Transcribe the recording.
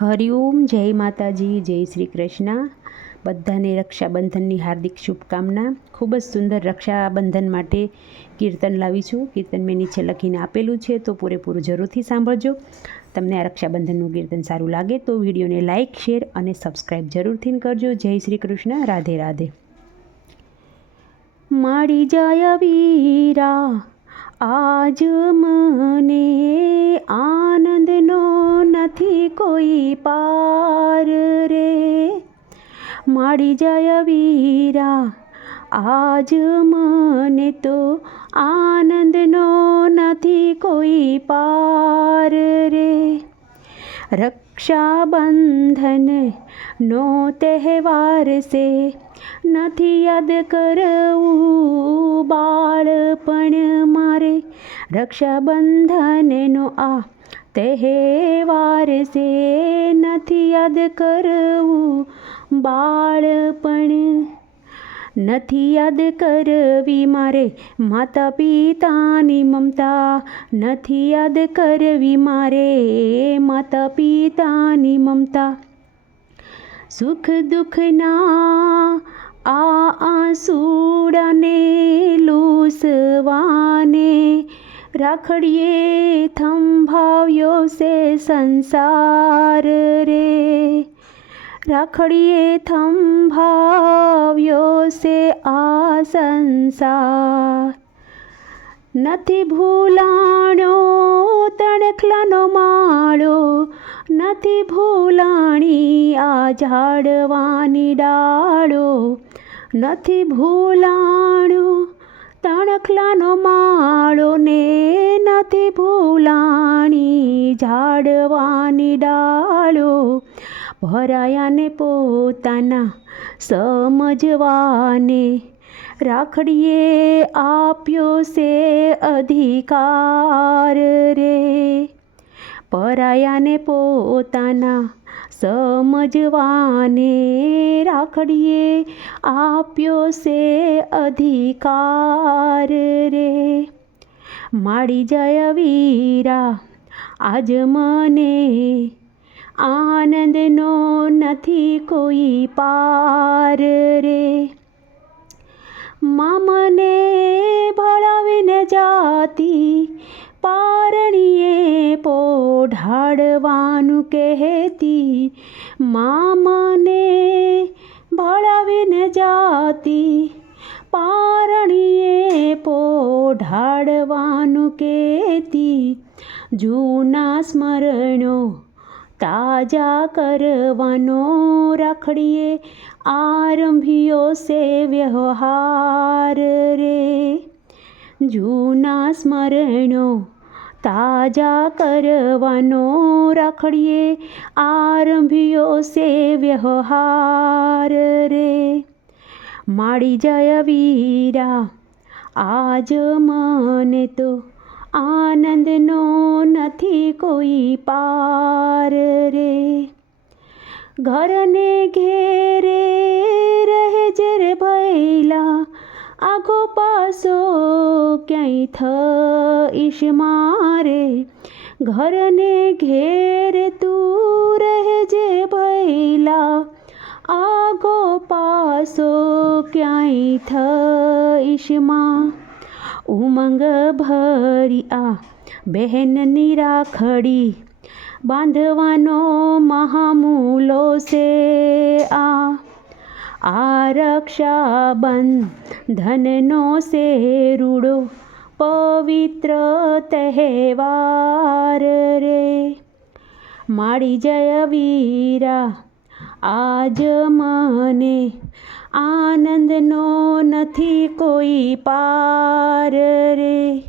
હરિઓમ, જય માતાજી, જય શ્રી કૃષ્ણ. બધાને રક્ષાબંધનની હાર્દિક શુભકામના. ખૂબ જ સુંદર રક્ષાબંધન માટે કીર્તન લાવી છું. કીર્તન મેં નીચે લખીને આપેલું છે, તો પૂરેપૂરું જરૂરથી સાંભળજો. તમને આ રક્ષાબંધનનું કીર્તન સારું લાગે તો વિડીયોને લાઇક શેર અને સબસ્ક્રાઈબ જરૂરથી કરજો. જય શ્રી કૃષ્ણ. રાધે રાધે. માડી જાય વીરા, આજ મને આનંદનો નથી કોઈ પાર રે. માડી જાય વીરા આજ મને તો આનંદનો નથી કોઈ પાર રે. રક્ષાબંધન નો તહેવાર છે નથી યાદ કરવું બાળપણ મારે રક્ષાબંધનનો આ તહેવાર છે નથી યાદ કરવું બાળપણ નથી યાદ કરવી મારે માતા પિતાની મમતા. નથી યાદ કરવી મારે માતા પિતાની મમતા. સુખ દુઃખના આ આંસુડાને લૂસવાને રાખડીએ થંભાવ્યો છે સંસાર રે. રાખડીએ થંભાવ્યો છે આ સંસાર. નથી ભૂલાણો, તણખલાનો માળો, નથી ભૂલાણી આ ઝાડવાની ડાળો, નથી ભૂલાણો, તણખલાનો માળો ને નથી ભૂલાણી ઝાડવાની ડાળો ભરાયાને પોતાના સમજવાને રાખડીએ આપ્યો છે અધિકાર રે. પરાયાને પોતાના સમજવાને રાખડીએ આપ્યો છે અધિકાર રે. માડી જય વીરા, આજ મને આનંદનો નથી કોઈ પાર રે. મામને ભળાવીને જાતી પારણીએ પોઢાડવાનું કહેતી. મામને ભળાવીને જાતી પારણીએ પોઢાડવાનું કહેતી. જૂના સ્મરણો તાજા કરવાનો રાખડીએ આરંભ્યો સે વ્યવહાર રે. જૂના સ્મરણો તાજા કરવાનો રાખડીએ આરંભ્યો સે વ્યવહાર રે. માળી જય વીરા આજ મને તો આનંદનો कोई पार रे घर ने घेरे रह जर भैला आखो पासो क्याई थ इशमारे घर ने घेरे तू रह जे भैला आगो पासो क्याई थ इशमा उमंग भरी आ બહેનની રાખડી બાંધવાનો મહામૂલો છે આ. આ રક્ષાબંધનનો છે રૂડો પવિત્ર તહેવાર રે. માળી જય વીરા, આજ મને આનંદનો નથી કોઈ પાર રે.